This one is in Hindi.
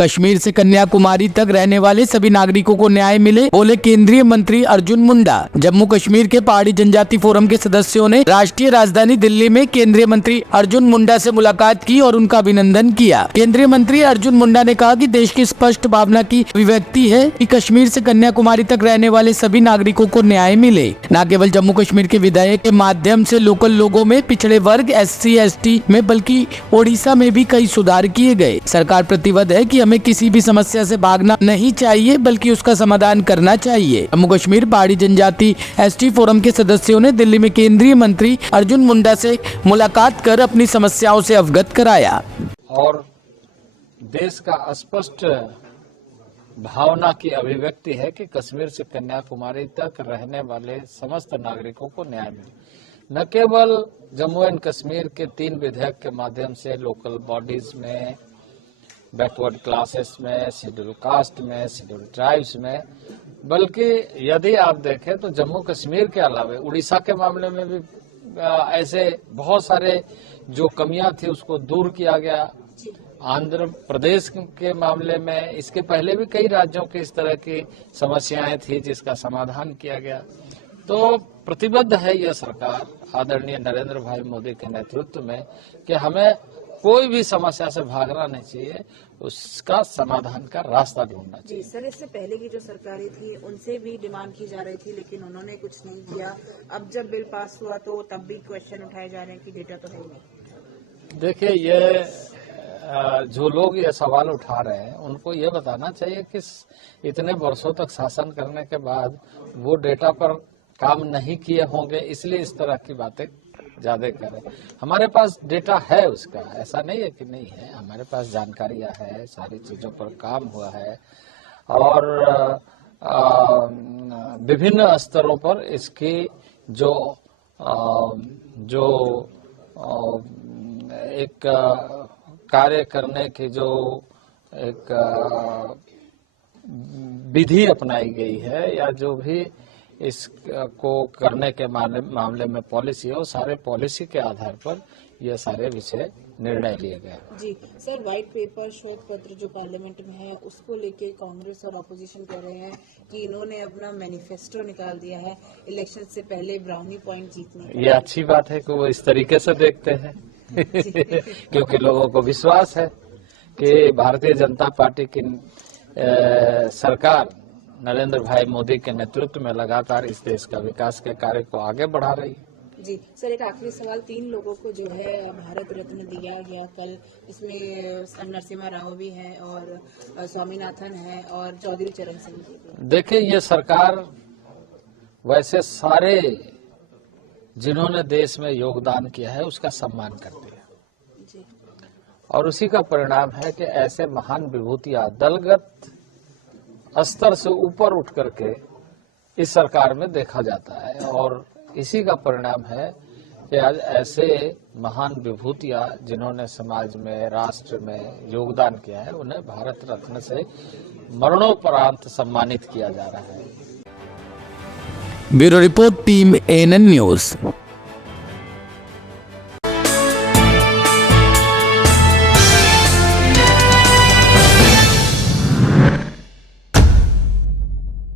कश्मीर से कन्याकुमारी तक रहने वाले सभी नागरिकों को न्याय मिले, बोले केंद्रीय मंत्री अर्जुन मुंडा। जम्मू कश्मीर के पहाड़ी जनजाति फोरम के सदस्यों ने राष्ट्रीय राजधानी दिल्ली में केंद्रीय मंत्री अर्जुन मुंडा से मुलाकात की और उनका अभिनंदन किया। केंद्रीय मंत्री अर्जुन मुंडा ने कहा कि देश की स्पष्ट भावना की अभिव्यक्ति है कि कश्मीर से कन्याकुमारी तक रहने वाले सभी नागरिकों को न्याय मिले। न केवल जम्मू कश्मीर के विधायक के माध्यम से लोकल लोगों में, पिछड़े वर्ग SC ST में, बल्कि ओडिशा में भी कई सुधार किए गए। सरकार प्रतिबद्ध है कि हमें किसी भी समस्या से भागना नहीं चाहिए, बल्कि उसका समाधान करना चाहिए। जम्मू कश्मीर पहाड़ी जनजाति ST फोरम के सदस्यों ने दिल्ली में केंद्रीय मंत्री अर्जुन मुंडा से मुलाकात कर अपनी समस्याओं से अवगत कराया। और देश का स्पष्ट भावना की अभिव्यक्ति है कि कश्मीर से कन्याकुमारी तक रहने वाले समस्त नागरिकों को न्याय मिले। न केवल जम्मू एंड कश्मीर के 3 विधेयक के माध्यम से लोकल बॉडीज में, बैकवर्ड क्लासेस में, शेड्यूल कास्ट में, शेड्यूल ट्राइब्स में, बल्कि यदि आप देखें तो जम्मू कश्मीर के अलावा उड़ीसा के मामले में भी ऐसे बहुत सारे जो कमियां थी उसको दूर किया गया। आंध्र प्रदेश के मामले में इसके पहले भी कई राज्यों की इस तरह की समस्याएं थी जिसका समाधान किया गया। तो प्रतिबद्ध है यह सरकार आदरणीय नरेंद्र भाई मोदी के नेतृत्व में कि हमें कोई भी समस्या से भागना नहीं चाहिए, उसका समाधान का रास्ता ढूंढना चाहिए। सर, इससे पहले की जो सरकारें थी उनसे भी डिमांड की जा रही थी, लेकिन उन्होंने कुछ नहीं किया। अब जब बिल पास हुआ तो तब भी क्वेश्चन उठाए जा रहे हैं कि डेटा तो है नहीं। देखिए, ये जो लोग ये सवाल उठा रहे हैं उनको ये बताना चाहिए कि इतने वर्षों तक शासन करने के बाद वो डेटा पर काम नहीं किए होंगे, इसलिए इस तरह की बातें ज्यादा करें। हमारे पास डेटा है उसका, ऐसा नहीं है कि नहीं है। हमारे पास जानकारियां है, सारी चीजों पर काम हुआ है और विभिन्न स्तरों पर इसकी जो एक कार्य करने की जो एक विधि अपनाई गई है या जो भी इसको करने के मामले में पॉलिसी है, वो सारे पॉलिसी के आधार पर यह सारे विषय निर्णय लिए गए। जी सर, व्हाइट पेपर श्वेत पत्र जो पार्लियामेंट में है उसको लेके कांग्रेस और ऑपोजिशन कह रहे हैं कि इन्होंने अपना मैनिफेस्टो निकाल दिया है इलेक्शन से पहले ब्राउनी पॉइंट जीतने। ये अच्छी बात है कि वो इस तरीके से देखते हैं क्योंकि लोगों को विश्वास है कि भारतीय जनता पार्टी की सरकार नरेंद्र भाई मोदी के नेतृत्व में लगातार इस देश का विकास के कार्य को आगे बढ़ा रही है। जी सर, एक आखिरी सवाल, 3 लोगों को जो है भारत रत्न दिया गया कल, इसमें नरसिम्हा राव भी है और स्वामीनाथन है और चौधरी चरण सिंह जी। देखिए, ये सरकार वैसे सारे जिन्होंने देश में योगदान किया है उसका सम्मान करती है जी। और उसी का परिणाम है कि ऐसे महान विभूतियां दलगत स्तर से ऊपर उठ करके इस सरकार में देखा जाता है और इसी का परिणाम है कि आज ऐसे महान विभूतियां जिन्होंने समाज में, राष्ट्र में योगदान किया है, उन्हें भारत रत्न से मरणोपरांत सम्मानित किया जा रहा है। Bureau report, team ANN news.